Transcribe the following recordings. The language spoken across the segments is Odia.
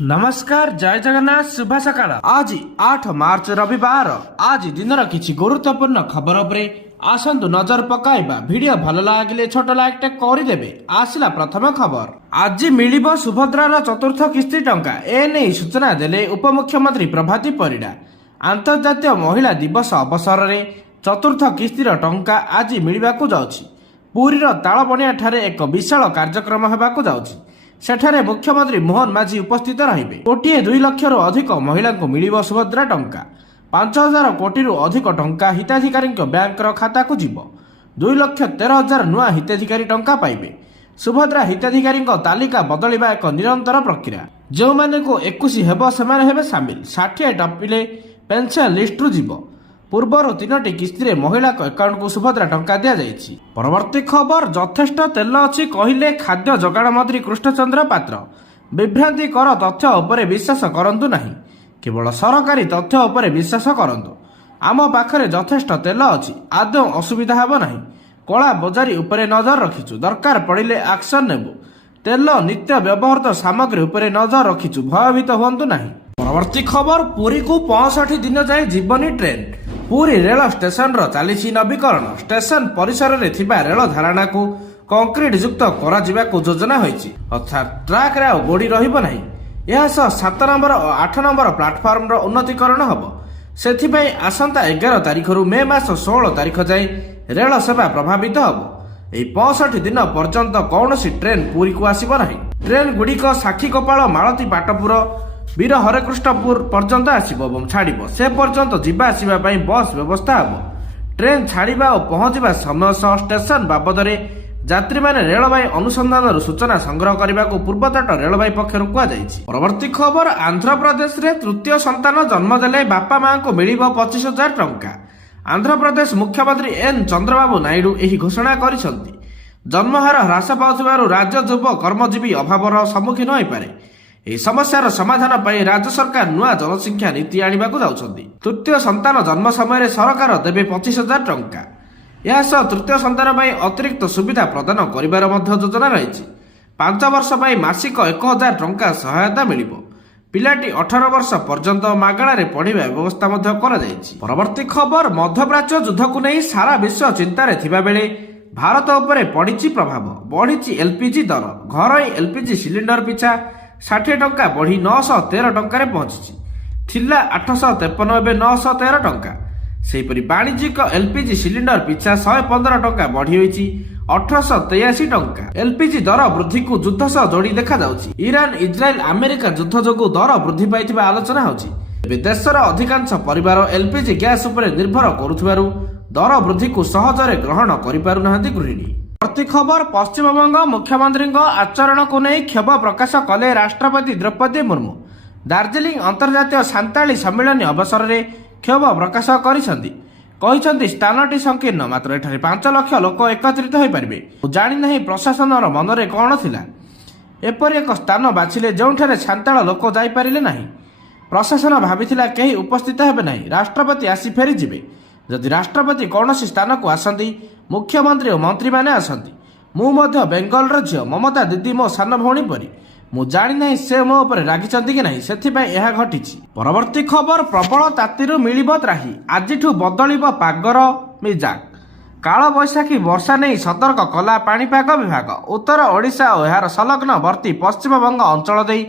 नमस्कार जय जगन्नाथ शुभ सकाळ आज 8 मार्च रविवार आज दिनर किछि गुरुत्वपूर्ण खबर उपरे आसंतु नजर पकाइबा वीडियो भल लागिले छोट लाइक टे करिदेबे आसिला प्रथम खबर आज मिलिबो सुभद्रार चतुर्थ किस्ती टंका ए नै सूचना देले उपमुख्यमंत्री प्रभाती परिडा अंतर्जातीय महिला दिवस अवसर रे चतुर्थ किस्तीर टंका आज मिलिबाकू जाउछि पुरीर तालबणिया ठारे एक विशाल कार्यक्रम हेबाकू जाउछि सेठारे मुख्यमंत्री मोहन माझी उपस्थित रहिबे कोटिए 2 लाख अधिक महिला को मिलिबो सुभद्रा टंका 5,000 कोटी अधिक टंका हिताधिकारी बैंक खाता को जीव 2,13,000 नुआ हिताधिकारी टंका पाइबे सुभद्रा हिताधिकारी तालिका बदलिबा एक निरंतर प्रक्रिया जो माने को 21 हेबो सेमाने हेबे शामिल 60 टपिले पेंशन लिस्ट रु जीव पूर्वर 3टी किस्ती महिला अकाउंट को सुभद्रा टंका दि जाइछि। परवर्ती खबर यथेष्ट तेल अछि कहिले खाद्य जोगाण मंत्री कृष्णचंद्र पात्र विभ्रांतिकर तथ्य उपरे विश्वास करंतु नाही केवल सरकारी तथ्य उपरे विश्वास करंतु आम पाखरे यथेष्ट तेल अछि आदौ असुविधा हेबो नाही कला बजारी उपरे नजर रखिछु दरकार पड़िले एक्शन नेबु तेल नित्य व्यवहृत सामग्री उपरे नजर रखिछु भयभीत हुअंतु नाही। परवर्ती खबर पुरी को 65 दिन जाए जीवनी ट्रेन पुरी रेल स्टेशन चली नवीकरण स्टेशन परिसर में थिबा रेल धारणा को कंक्रीट युक्त करा योजना होइछि अर्थात ट्रैक रे गोड़ी रहिबो नाही यह 7 नंबर और 8 नंबर प्लाटफॉर्म रो उन्नतीकरण हबो सेथिपई आसंता 11 तारिख रु मे मास 16 तारिख जाए रेल सेवा प्रभावित हबो एई 65 दिन पर्यंत कौनसी ट्रेन पुरी को आसीबो नाही ट्रेन गुड़िक साखी गोपाल मालती पाटपुर वीर हरेकृष्णपुर पर्यंत आसीबो एवं छाड़िबो से पर्यंत जिबा आसीबा पई बस व्यवस्था हबो ट्रेन छाड़िबा और पहुंचबा समय सह स्टेशन बाबदरे यात्री माने रेलवे अनुसंधान सूचना संग्रह करने को पूर्वतट रेलवे पक्षर कहुଯାଇଛି। परवर्ती खबर आंध्र प्रदेश रे तृतीय संतान जन्म देले बापा मां को मिलिबो 25,000 टंका आंध्र प्रदेश मुख्यमंत्री एन चंद्रबाबू नायडू एही घोषणा करिसंती जन्महार ह्रास पाउथिबारु राज्य युव कर्मजीवी अभावर सम्मुखीन होई पारे ଏହି ସମସ୍ୟାର ସମାଧାନ ପାଇଁ ରାଜ୍ୟ ସରକାର ନୂଆ ଜନସଂଖ୍ୟା ନୀତି ଆଣିବାକୁ ଯାଉଛନ୍ତି। ତୃତୀୟ ସନ୍ତାନ ଜନ୍ମ ସମୟରେ ସରକାର ଦେବେ 25,000 ଟଙ୍କା ଏହା ସହ ତୃତୀୟ ସନ୍ତାନ ପାଇଁ ଅତିରିକ୍ତ ସୁବିଧା ପ୍ରଦାନ କରିବାର ମଧ୍ୟ ଯୋଜନା ରହିଛି 5 ବର୍ଷ ପାଇଁ ମାସିକ 1,000 ଟଙ୍କା ସହାୟତା ମିଳିବ ପିଲାଟି 18 ବର୍ଷ ପର୍ଯ୍ୟନ୍ତ ମାଗଣାରେ ପଢିବା ବ୍ୟବସ୍ଥା ମଧ୍ୟ କରାଯାଇଛି। ପରବର୍ତ୍ତୀ ଖବର ମଧ୍ୟପ୍ରାଚ୍ୟ ଯୁଦ୍ଧକୁ ନେଇ ସାରା ବିଶ୍ୱ ଚିନ୍ତାରେ ଥିବା ବେଳେ ଭାରତ ଉପରେ ପଡ଼ିଛି ପ୍ରଭାବ ବଢ଼ିଛି ଏଲପିଜି ଦର ଘରୋଇ ଏଲପିଜି ସିଲିଣ୍ଡର ପିଛା 60 ଟଙ୍କା बढ़ी 913 टंकार पहुंची थिला 853 एवं 913 टंका सेहीपरि वाणिज्यिक एलपीजी सिलिंडर पिछा 115 टंका बढ़ी होईची 1883 टंका एलपीजी दर वृद्धि को युद्ध सह जोड़ी देखा जाउची ईरान इजराइल अमेरिका युद्ध जोगु दर वृद्धि पाइथिबा आलोचना होची देशर अधिकांश परिवार एलपीजी गैस उपरे निर्भर करुथिबारु दर वृद्धि को सहजरे ग्रहण करि पारु नाहंती गृहिणी। प्रति खबर पश्चिमबंग मुख्यमंत्री आचरण को नहीं क्षोभ प्रकाश कले राष्ट्रपति द्रौपदी मुर्मू दार्जिलिंग अंतर्जातीय सांताली सम्मेलन अवसर में क्षोभ प्रकाश कर स्थानटी संकीर्ण मात्र एठारे 5 लाख लोक एकत्रित हो पारे जानी ना प्रशासन मनरे कौन थिला एपरि एक स्थान बाछिले जोठारे सांताल लोक जापारे ना प्रशासन भाविथिला केही उपस्थित हेबे नाही राष्ट्रपति आसी फेरी जिबे जदि राष्ट्रपति कौन स्थान को आसती मुख्यमंत्री और मंत्री माने आसती मु मध्य बेंगल झील ममता दीदी मो सान भौणी परी मु जानी ना से मो उपर रागिचंती कि नहीं सेथिपई यह घटिछि। परवर्ती खबर प्रबल तातीरु मिलिबो त्राही आजिठु बदलिबो पागर मिजाज काल बैशाखी वर्षा नहीं सतर्क कला पाणीपाग विभाग उत्तर ओडिशा और यार संलग्न वर्ती पश्चिमबंग अंचल देई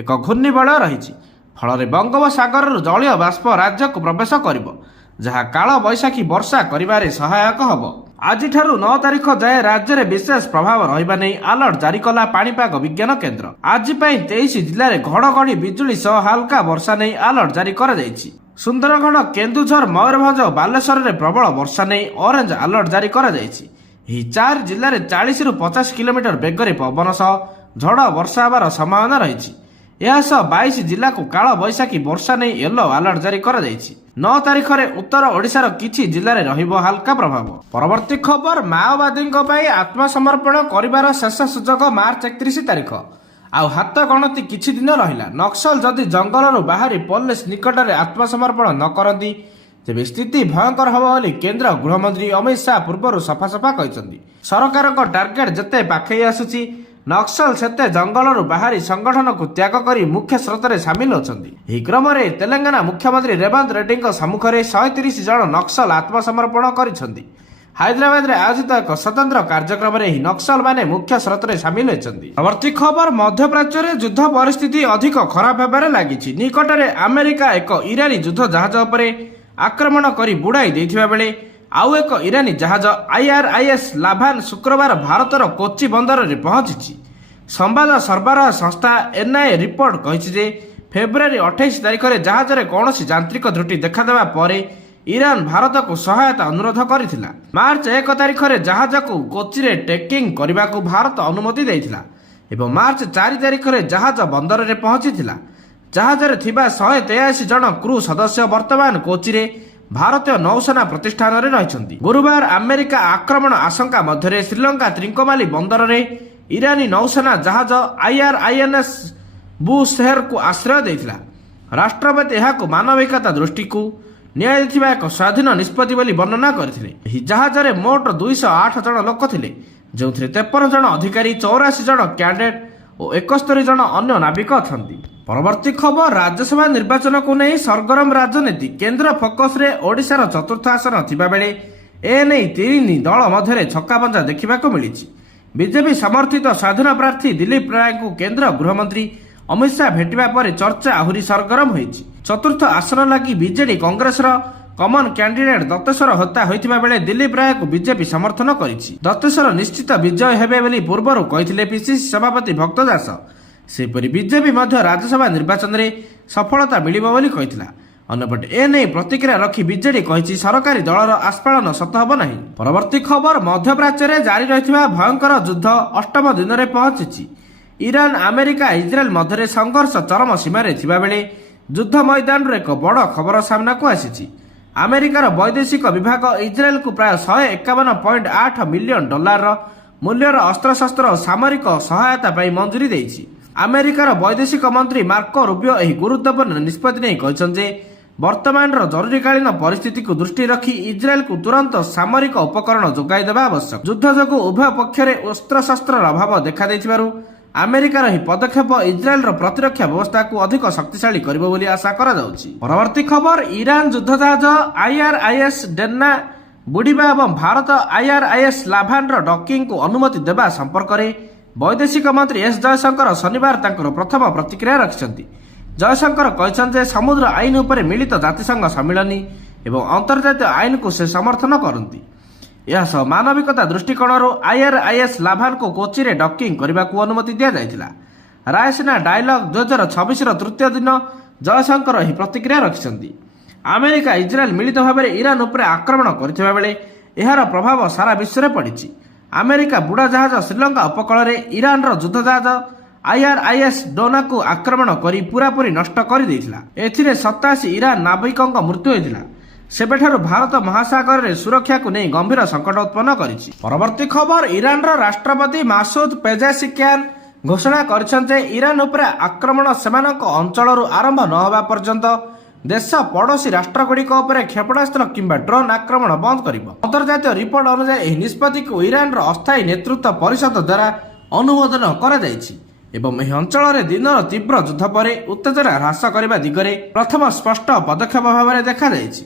एक घूर्णिबलय रही फल बंगोपसागर जलीय बाष्प राज्य को प्रवेश करिबो जहाँ काल बैशाखी वर्षा करिबारे सहायक हबो आज 9 तारिख जाए राज्य में विशेष प्रभाव रहिबा नै अलर्ट जारी कला पाणीपाग विज्ञान केन्द्र आज 23 जिले में घड़घड़ी बिजुली सह हल्का वर्षा नहीं अलर्ट जारी करा जायछि सुंदरगढ़ केन्दुझर मयूरभंज और बालेश्वर में प्रबल वर्षा नहीं ऑरेंज अलर्ट जारी करा जायछि एही 4 जिले में 40 रु 50 किलोमीटर बेगरे पवन सह झड़ वर्षा होबार संभावना रही 22 जिला को काल बैशाखी वर्षा नहीं येलो अलर्ट जारी करा जायछि 9 तारिख में उत्तर ओडिशार किछि जिले में रहिबो हल्का प्रभाव। परवर्ती खबर माओवादी आत्मसमर्पण करिबार शेष सुजोग मार्च 31 तारिख आउ हाथ गणति किछि दिन रहिला नक्सल जदि जंगल बाहरी पुलिस निकट में आत्मसमर्पण न करती तेज स्थिति भयंकर हम बोली केन्द्र गृहमंत्री अमित शाह पूर्व सफा सफा कहते सरकार टार्गेट जिते पाखई आसुची ନକ୍ସଲ ସେତେ ଜଙ୍ଗଲରୁ ବାହାରି ସଂଗଠନକୁ ତ୍ୟାଗ କରି ମୁଖ୍ୟ ସ୍ରୋତରେ ସାମିଲ ଅଛନ୍ତି। ଏହି କ୍ରମରେ ତେଲେଙ୍ଗାନା ମୁଖ୍ୟମନ୍ତ୍ରୀ ରେବନ୍ତ ରେଡ୍ଡୀଙ୍କ ସମ୍ମୁଖରେ 130 ଜଣ ନକ୍ସଲ ଆତ୍ମସମର୍ପଣ କରିଛନ୍ତି। ହାଇଦ୍ରାବାଦରେ ଆୟୋଜିତ ଏକ ସ୍ୱତନ୍ତ୍ର କାର୍ଯ୍ୟକ୍ରମରେ ଏହି ନକ୍ସଲ ମାନେ ମୁଖ୍ୟ ସ୍ରୋତରେ ସାମିଲ ହୋଇଛନ୍ତି। ପରବର୍ତ୍ତୀ ଖବର, ମଧ୍ୟପ୍ରାଚ୍ୟରେ ଯୁଦ୍ଧ ପରିସ୍ଥିତି ଅଧିକ ଖରାପ ହେବାରେ ଲାଗିଛି। ନିକଟରେ ଆମେରିକା ଏକ ଇରାନୀ ଯୁଦ୍ଧ ଜାହାଜ ଉପରେ ଆକ୍ରମଣ କରି ବୁଡ଼ାଇ ଦେଇଥିବା ବେଳେ ଆଉ ଏକ ଇରାନୀ ଜାହାଜ IRIS ଲାଭାନ ଶୁକ୍ରବାର ଭାରତର କୋଚି ବନ୍ଦରରେ ପହଞ୍ଚିଛି। ସମ୍ବାଦ ସରବରାହ ସଂସ୍ଥା NI ରିପୋର୍ଟ କହିଛି ଯେ ଫେବୃଆରୀ 28 ତାରିଖରେ ଜାହାଜରେ କୌଣସି ଯାନ୍ତ୍ରିକ ତ୍ରୁଟି ଦେଖାଦେବା ପରେ ଇରାନ ଭାରତକୁ ସହାୟତା ଅନୁରୋଧ କରିଥିଲା। ମାର୍ଚ୍ଚ 1 ତାରିଖରେ ଜାହାଜକୁ କୋଚିରେ ଟେକିଂ କରିବାକୁ ଭାରତ ଅନୁମତି ଦେଇଥିଲା ଏବଂ ମାର୍ଚ୍ଚ 4 ତାରିଖରେ ଜାହାଜ ବନ୍ଦରରେ ପହଞ୍ଚିଥିଲା। ଜାହାଜରେ ଥିବା 183 ଜଣ କ୍ରୁ ସଦସ୍ୟ ବର୍ତ୍ତମାନ କୋଚିରେ ଭାରତୀୟ ନୌସେନା ପ୍ରତିଷ୍ଠାନରେ ରହିଛନ୍ତି। ଗୁରୁବାର ଆମେରିକା ଆକ୍ରମଣ ଆଶଙ୍କା ମଧ୍ୟରେ ଶ୍ରୀଲଙ୍କା ତ୍ରିଙ୍କୋମାଲି ବନ୍ଦରରେ ଇରାନୀ ନୌସେନା ଜାହାଜ IRINS ବୁଶେହରକୁ ଆଶ୍ରୟ ଦେଇଥିଲା। ରାଷ୍ଟ୍ରପତି ଏହାକୁ ମାନବିକତା ଦୃଷ୍ଟିକୁ ନିଆଯାଇଥିବା ଏକ ସ୍ୱାଧୀନ ନିଷ୍ପତ୍ତି ବୋଲି ବର୍ଣ୍ଣନା କରିଥିଲେ। ଏହି ଜାହାଜରେ ମୋଟ 208 ଜଣ ଲୋକ ଥିଲେ, ଯେଉଁଥିରେ 53 ଜଣ ଅଧିକାରୀ, 84 ଜଣ କ୍ୟାଡେଟ୍ ଓ 71 ଜଣ ଅନ୍ୟ ନାବିକ ଅଛନ୍ତି। ପରବର୍ତ୍ତୀ ଖବର, ରାଜ୍ୟସଭା ନିର୍ବାଚନକୁ ନେଇ ସରଗରମ ରାଜନୀତି। କେନ୍ଦ୍ର ଫୋକସରେ ଓଡ଼ିଶାର ଚତୁର୍ଥ ଆସନ ଥିବାବେଳେ ଏନେଇ ତିନି ଦଳ ମଧ୍ୟରେ ଛକାପଞ୍ଝା ଦେଖିବାକୁ ମିଳିଛି। ବିଜେପି ସମର୍ଥିତ ସ୍ୱାଧୀନ ପ୍ରାର୍ଥୀ ଦିଲ୍ଲୀପ ରାୟଙ୍କୁ କେନ୍ଦ୍ର ଗୃହମନ୍ତ୍ରୀ ଅମିତ ଶାହା ଭେଟିବା ପରେ ଚର୍ଚ୍ଚା ଆହୁରି ସରଗରମ ହୋଇଛି। ଚତୁର୍ଥ ଆସନ ଲାଗି ବିଜେଡି କଂଗ୍ରେସର କମନ କ୍ୟାଣ୍ଡିଡେଟ୍ ଦତ୍ତେଶ୍ୱର ହତ୍ୟା ହୋଇଥିବା ବେଳେ ଦିଲ୍ଲୀପ ରାୟକୁ ବିଜେପି ସମର୍ଥନ କରିଛି। ଦତ୍ତେଶ୍ୱର ନିଶ୍ଚିତ ବିଜୟ ହେବେ ବୋଲି ପୂର୍ବରୁ କହିଥିଲେ ପିସିସି ସଭାପତି ଭକ୍ତ ଦାସ। ସେହିପରି ବିଜେପି ମଧ୍ୟ ରାଜ୍ୟସଭା ନିର୍ବାଚନରେ ସଫଳତା ମିଳିବ ବୋଲି କହିଥିଲା। ଅନ୍ୟପଟେ ଏନେଇ ପ୍ରତିକ୍ରିୟା ରଖି ବିଜେଡି କହିଛି ସରକାରୀ ଦଳର ଆସ୍ଫାଳନ ସତ ହେବ ନାହିଁ। ପରବର୍ତ୍ତୀ ଖବର, ମଧ୍ୟପ୍ରାଚ୍ୟରେ ଜାରି ରହିଥିବା ଭୟଙ୍କର ଯୁଦ୍ଧ 8ମ ଦିନରେ ପହଞ୍ଚିଛି। ଇରାନ, ଆମେରିକା, ଇସ୍ରାଏଲ ମଧ୍ୟରେ ସଂଘର୍ଷ ଚରମ ସୀମାରେ ଥିବାବେଳେ ଯୁଦ୍ଧ ମଇଦାନରୁ ଏକ ବଡ଼ ଖବର ସାମ୍ନାକୁ ଆସିଛି। ଆମେରିକାର ବୈଦେଶିକ ବିଭାଗ ଇସ୍ରାଏଲକୁ ପ୍ରାୟ $151.8 ମିଲିୟନ ମୂଲ୍ୟର ଅସ୍ତ୍ରଶସ୍ତ୍ର ଓ ସାମରିକ ସହାୟତା ପାଇଁ ମଞ୍ଜୁରୀ ଦେଇଛି। ଆମେରିକାର ବୈଦେଶିକ ମନ୍ତ୍ରୀ ମାର୍କୋ ରୁବିଓ ଏହି ଗୁରୁତ୍ୱପୂର୍ଣ୍ଣ ନିଷ୍ପତ୍ତି ନେଇ କହିଛନ୍ତି ଯେ ବର୍ତ୍ତମାନର ଜରୁରୀକାଳୀନ ପରିସ୍ଥିତିକୁ ଦୃଷ୍ଟିରେ ରଖି ଇସ୍ରାଏଲକୁ ତୁରନ୍ତ ସାମରିକ ଉପକରଣ ଯୋଗାଇ ଦେବା ଆବଶ୍ୟକ। ଯୁଦ୍ଧ ଯୋଗୁଁ ଉଭୟ ପକ୍ଷରେ ଅସ୍ତ୍ରଶସ୍ତ୍ରର ଅଭାବ ଦେଖାଦେଇଥିବାରୁ ଆମେରିକାର ଏହି ପଦକ୍ଷେପ ଇସ୍ରାଏଲର ପ୍ରତିରକ୍ଷା ବ୍ୟବସ୍ଥାକୁ ଅଧିକ ଶକ୍ତିଶାଳୀ କରିବ ବୋଲି ଆଶା କରାଯାଉଛି। ପରବର୍ତ୍ତୀ ଖବର, ଇରାନ ଯୁଦ୍ଧଜାହାଜ IRIS ଡେନା ବୁଡ଼ିବା ଏବଂ ଭାରତ IRIS ଲାଭାନର ଡକିଂକୁ ଅନୁମତି ଦେବା ସମ୍ପର୍କରେ ବୈଦେଶିକ ମନ୍ତ୍ରୀ ଏସ୍ ଜୟଶଙ୍କର ଶନିବାର ତାଙ୍କର ପ୍ରଥମ ପ୍ରତିକ୍ରିୟା ରଖିଛନ୍ତି। ଜୟଶଙ୍କର କହିଛନ୍ତି ଯେ ସମୁଦ୍ର ଆଇନ ଉପରେ ମିଳିତ ଜାତିସଂଘ ସମ୍ମିଳନୀ ଏବଂ ଅନ୍ତର୍ଜାତୀୟ ଆଇନକୁ ସେ ସମର୍ଥନ କରନ୍ତି। ଏହାସହ ମାନବିକତା ଦୃଷ୍ଟିକୋଣରୁ IRIS ଲାଭାନକୁ କୋଚିରେ ଡକିଂ କରିବାକୁ ଅନୁମତି ଦିଆଯାଇଥିଲା। ରାୟସିନା ଡାଇଲଗ 2026ର ତୃତୀୟ ଦିନ ଜୟଶଙ୍କର ଏହି ପ୍ରତିକ୍ରିୟା ରଖିଛନ୍ତି। ଆମେରିକା, ଇସ୍ରାଏଲ ମିଳିତ ଭାବରେ ଇରାନ ଉପରେ ଆକ୍ରମଣ କରିଥିବା ବେଳେ ଏହାର ପ୍ରଭାବ ସାରା ବିଶ୍ୱରେ ପଡ଼ିଛି। ଆମେରିକା ବୁଡ଼ା ଜାହାଜ ଶ୍ରୀଲଙ୍କା ଉପକୂଳରେ ଇରାନର ଯୁଦ୍ଧଜାହାଜ IRIS ଡୋନାକୁ ଆକ୍ରମଣ କରି ପୂରାପୂରି ନଷ୍ଟ କରିଦେଇଥିଲା। ଏଥିରେ 87 ଇରାନ ନାବିକଙ୍କ ମୃତ୍ୟୁ ହୋଇଥିଲା। ସେବେଠାରୁ ଭାରତ ମହାସାଗରରେ ସୁରକ୍ଷାକୁ ନେଇ ଗମ୍ଭୀର ସଂକଟ ଉତ୍ପନ୍ନ କରିଛି। ପରବର୍ତ୍ତୀ ଖବର, ଇରାନର ରାଷ୍ଟ୍ରପତି ମାସୁଦ ପେଜେଶକିଆନ ଘୋଷଣା କରିଛନ୍ତି ଯେ ଇରାନ ଉପରେ ଆକ୍ରମଣ ସେମାନଙ୍କ ଅଞ୍ଚଳରୁ ଆରମ୍ଭ ନ ହେବା ପର୍ଯ୍ୟନ୍ତ ଦେଶ ପଡ଼ୋଶୀ ରାଷ୍ଟ୍ରଗୁଡ଼ିକ ଉପରେ କ୍ଷେପଣାସ୍ତ୍ର କିମ୍ବା ଡ୍ରୋନ୍ ଆକ୍ରମଣ ବନ୍ଦ କରିବ। ଅନ୍ତର୍ଜାତୀୟ ରିପୋର୍ଟ ଅନୁଯାୟୀ ଏହି ନିଷ୍ପତ୍ତିକୁ ଇରାନର ଅସ୍ଥାୟୀ ନେତୃତ୍ୱ ପରିଷଦ ଦ୍ୱାରା ଅନୁମୋଦନ କରାଯାଇଛି ଏବଂ ଏହି ଅଞ୍ଚଳରେ ଦିନର ତୀବ୍ର ଯୁଦ୍ଧ ପରେ ଉତ୍ତେଜନା ହ୍ରାସ କରିବା ଦିଗରେ ପ୍ରଥମ ସ୍ପଷ୍ଟ ପଦକ୍ଷେପ ଭାବରେ ଦେଖାଯାଇଛି।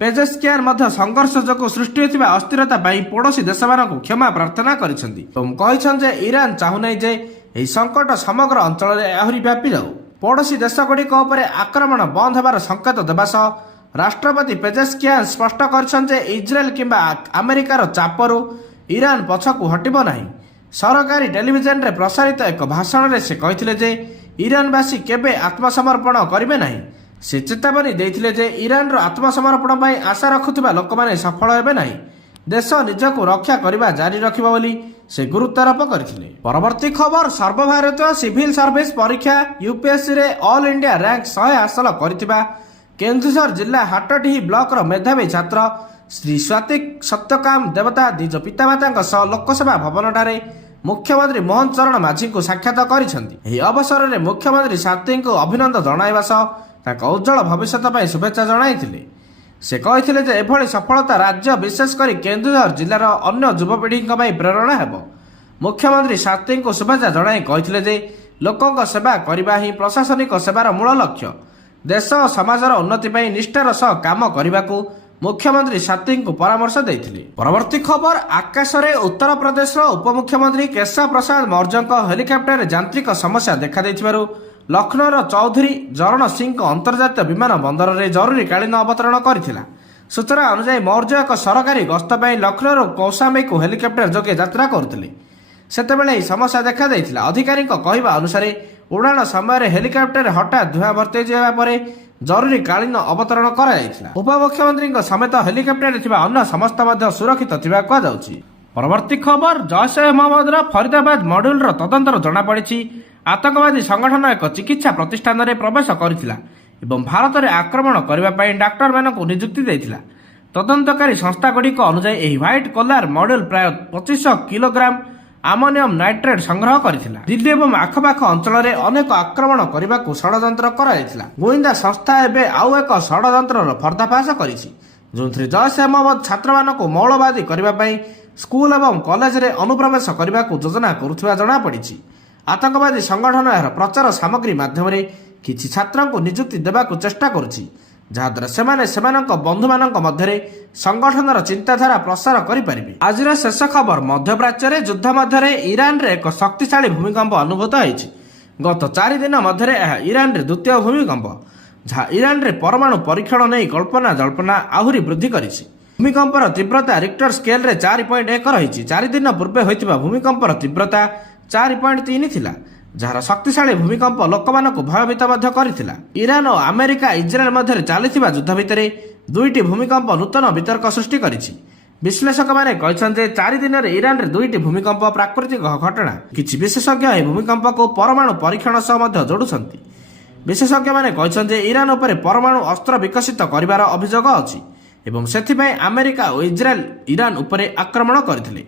ପେଜେଶକିଆନ ମଧ୍ୟ ସଂଘର୍ଷ ଯୋଗୁଁ ସୃଷ୍ଟି ହୋଇଥିବା ଅସ୍ଥିରତା ପାଇଁ ପଡ଼ୋଶୀ ଦେଶମାନଙ୍କୁ କ୍ଷମା ପ୍ରାର୍ଥନା କରିଛନ୍ତି ଏବଂ କହିଛନ୍ତି ଯେ ଇରାନ ଚାହୁଁନାହିଁ ଯେ ଏହି ସଂକଟ ସମଗ୍ର ଅଞ୍ଚଳରେ ଆହୁରି ବ୍ୟାପିଯାଉ। ପଡ଼ୋଶୀ ଦେଶଗୁଡ଼ିକ ଉପରେ ଆକ୍ରମଣ ବନ୍ଦ ହେବାର ସଂକେତ ଦେବା ସହ ରାଷ୍ଟ୍ରପତି ପେଜେଶକିଆନ ସ୍ପଷ୍ଟ କରିଛନ୍ତି ଯେ ଇସ୍ରାଏଲ କିମ୍ବା ଆମେରିକାର ଚାପରୁ ଇରାନ ପଛକୁ ହଟିବ ନାହିଁ। ସରକାରୀ ଟେଲିଭିଜନରେ ପ୍ରସାରିତ ଏକ ଭାଷଣରେ ସେ କହିଥିଲେ ଯେ ଇରାନବାସୀ କେବେ ଆତ୍ମସମର୍ପଣ କରିବେ ନାହିଁ। ସେ ଚେତାବନୀ ଦେଇଥିଲେ ଯେ ଇରାନର ଆତ୍ମସମର୍ପଣ ପାଇଁ ଆଶା ରଖୁଥିବା ଲୋକମାନେ ସଫଳ ହେବେ ନାହିଁ। ଦେଶ ନିଜକୁ ରକ୍ଷା କରିବା ଜାରି ରଖିବ ବୋଲି ସେ ଗୁରୁତ୍ୱାରୋପ କରିଥିଲେ। ପରବର୍ତ୍ତୀ ଖବର, ସର୍ବଭାରତୀୟ ସିଭିଲ ସର୍ଭିସ ପରୀକ୍ଷା UPSCରେ ଅଲ୍ ଇଣ୍ଡିଆ ରାଙ୍କ 100 ହାସଲ କରିଥିବା କେନ୍ଦୁଝର ଜିଲ୍ଲା ହାଟଡିହି ବ୍ଲକର ମେଧାବୀ ଛାତ୍ର ଶ୍ରୀ ସ୍ୱାତିକ ସତ୍ୟକାମ ଦେବତା ନିଜ ପିତାମାତାଙ୍କ ସହ ଲୋକସେବା ଭବନଠାରେ ମୁଖ୍ୟମନ୍ତ୍ରୀ ମୋହନ ଚରଣ ମାଝୀଙ୍କୁ ସାକ୍ଷାତ କରିଛନ୍ତି। ଏହି ଅବସରରେ ମୁଖ୍ୟମନ୍ତ୍ରୀ ସ୍ୱାତିଙ୍କୁ ଅଭିନନ୍ଦନ ଜଣାଇବା ସହ ତାଙ୍କ ଉଜ୍ଜଳ ଭବିଷ୍ୟତ ପାଇଁ ଶୁଭେଚ୍ଛା ଜଣାଇଥିଲେ। ସେ କହିଥିଲେ ଯେ ଏଭଳି ସଫଳତା ରାଜ୍ୟ ବିଶେଷ କରି କେନ୍ଦୁଝର ଜିଲ୍ଲାର ଅନ୍ୟ ଯୁବପିଢ଼ିଙ୍କ ପାଇଁ ପ୍ରେରଣା ହେବ। मुख्यमंत्री शास्त्री को शुभेच्छा जणाई कहते जे लोकों सेवा करने ही प्रशासनिक सेवार मूल लक्ष्य। देश और समाजर उन्नति पर निष्ठार सह काम करने को मुख्यमंत्री शास्त्री को परामर्श देते। परवर्ती खबर आकाश में उत्तर प्रदेश उपमुख्यमंत्री केशव प्रसाद मौर्य हेलिकप्टर यांत्रिक समस्या देखा लखनऊ चौधरी चरण सिंह अंतर्जातीय विमान बंदर में जरूरीकालीन अवतरण करथिला। सूचना अनुसार मौर्य एक सरकारी गस्त पर लखनऊ कौशाम्बी को हेलिकप्टर जोगे यात्रा करथिले। सेतेबेले ଏହି समस्या देखा ଦେଇଥିଲା। ଅଧିକାରୀଙ୍କ କହିବା ଅନୁସାରେ ଉଡ଼ାଣ ସମୟରେ ହେଲିକପ୍ଟର ହଠାତ୍ ଧୂଆଁ ଭର୍ତ୍ତି ହେବା ପରେ ଜରୁରୀକାଳୀନ ଅବତରଣ କରାଯାଇଥିଲା। ଉପମୁଖ୍ୟମନ୍ତ୍ରୀଙ୍କ ସମେତ ହେଲିକପ୍ଟରରେ ଥିବା ଅନ୍ୟ ସମସ୍ତ ମଧ୍ୟ ସୁରକ୍ଷିତ ଥିବା କୁହାଯାଉଛି। ପରବର୍ତ୍ତୀ ଖବର ଜୈଶ ଏ ମହମ୍ମଦର ଫରିଦାବାଦ ମଡ୍ୟୁଲର ତଦନ୍ତରୁ ଜଣାପଡ଼ିଛି ଆତଙ୍କବାଦୀ ସଂଗଠନ ଏକ ଚିକିତ୍ସା ପ୍ରତିଷ୍ଠାନରେ ପ୍ରବେଶ କରିଥିଲା ଏବଂ ଭାରତରେ ଆକ୍ରମଣ କରିବା ପାଇଁ ଡାକ୍ତରମାନଙ୍କୁ ନିଯୁକ୍ତି ଦେଇଥିଲା। ତଦନ୍ତକାରୀ ସଂସ୍ଥାଗୁଡ଼ିକ ଅନୁଯାୟୀ ଏହି ହ୍ୱାଇଟ୍ କଲାର ମଡ୍ୟୁଲ ପ୍ରାୟ 2500 କିଲୋଗ୍ରାମ ଆମୋନିୟମ ନାଇଟ୍ରେଟ୍ ସଂଗ୍ରହ କରିଥିଲା। ଦିଲ୍ଲୀ ଏବଂ ଆଖପାଖ ଅଞ୍ଚଳରେ ଅନେକ ଆକ୍ରମଣ କରିବାକୁ ଷଡ଼ଯନ୍ତ୍ର କରାଯାଇଥିଲା। ଗୋଇନ୍ଦା ସଂସ୍ଥା ଏବେ ଆଉ ଏକ ଷଡ଼ଯନ୍ତ୍ରର ପର୍ଦ୍ଦାଫାଶ କରିଛି ଯେଉଁଥିରେ ଜୈଶ ଏ ମହମ୍ମଦ ଛାତ୍ରମାନଙ୍କୁ ମୌଳବାଦୀ କରିବା ପାଇଁ ସ୍କୁଲ ଏବଂ କଲେଜରେ ଅନୁପ୍ରବେଶ କରିବାକୁ ଯୋଜନା କରୁଥିବା ଜଣାପଡ଼ିଛି। ଆତଙ୍କବାଦୀ ସଂଗଠନ ଏହାର ପ୍ରଚାର ସାମଗ୍ରୀ ମାଧ୍ୟମରେ କିଛି ଛାତ୍ରଙ୍କୁ ନିଯୁକ୍ତି ଦେବାକୁ ଚେଷ୍ଟା କରୁଛି ଯାହାଦ୍ୱାରା ସେମାନେ ସେମାନଙ୍କ ବନ୍ଧୁମାନଙ୍କ ମଧ୍ୟରେ ସଂଗଠନର ଚିନ୍ତାଧାରା ପ୍ରସାର କରିପାରିବେ। ଆଜିର ଶେଷ ଖବର ମଧ୍ୟପ୍ରାଚ୍ୟରେ ଯୁଦ୍ଧ ମଧ୍ୟରେ ଇରାନରେ ଏକ ଶକ୍ତିଶାଳୀ ଭୂମିକମ୍ପ ଅନୁଭୂତ ହୋଇଛି। ଗତ 4 ଦିନ ମଧ୍ୟରେ ଏହା ଇରାନରେ ଦ୍ୱିତୀୟ ଭୂମିକମ୍ପ ଯାହା ଇରାନରେ ପରମାଣୁ ପରୀକ୍ଷଣ ନେଇ କଳ୍ପନା ଜଳ୍ପନା ଆହୁରି ବୃଦ୍ଧି କରିଛି। ଭୂମିକମ୍ପର ତୀବ୍ରତା ରିକ୍ଟର ସ୍କେଲରେ 4.1 ରହିଛି। 4 ଦିନ ପୂର୍ବେ ହୋଇଥିବା ଭୂମିକମ୍ପର ତୀବ୍ରତା 4.3 ଥିଲା ଯାହାର ଶକ୍ତିଶାଳୀ ଭୂମିକମ୍ପ ଲୋକମାନଙ୍କୁ ଭୟଭୀତ ମଧ୍ୟ କରିଥିଲା। ଇରାନ ଓ ଆମେରିକା ଇସ୍ରାଏଲ ମଧ୍ୟରେ ଚାଲିଥିବା ଯୁଦ୍ଧ ଭିତରେ 2ଟି ଭୂମିକମ୍ପ ନୂତନ ବିତର୍କ ସୃଷ୍ଟି କରିଛି। ବିଶ୍ଳେଷକମାନେ କହିଛନ୍ତି ଯେ 4 ଦିନରେ ଇରାନରେ 2ଟି ଭୂମିକମ୍ପ ପ୍ରାକୃତିକ ଘଟଣା। କିଛି ବିଶେଷଜ୍ଞ ଏହି ଭୂମିକମ୍ପକୁ ପରମାଣୁ ପରୀକ୍ଷଣ ସହ ମଧ୍ୟ ଯୋଡୁଛନ୍ତି। ବିଶେଷଜ୍ଞମାନେ କହିଛନ୍ତି ଯେ ଇରାନ ଉପରେ ପରମାଣୁ ଅସ୍ତ୍ର ବିକଶିତ କରିବାର ଅଭିଯୋଗ ଅଛି ଏବଂ ସେଥିପାଇଁ ଆମେରିକା ଓ ଇସ୍ରାଏଲ ଇରାନ ଉପରେ ଆକ୍ରମଣ କରିଥିଲେ।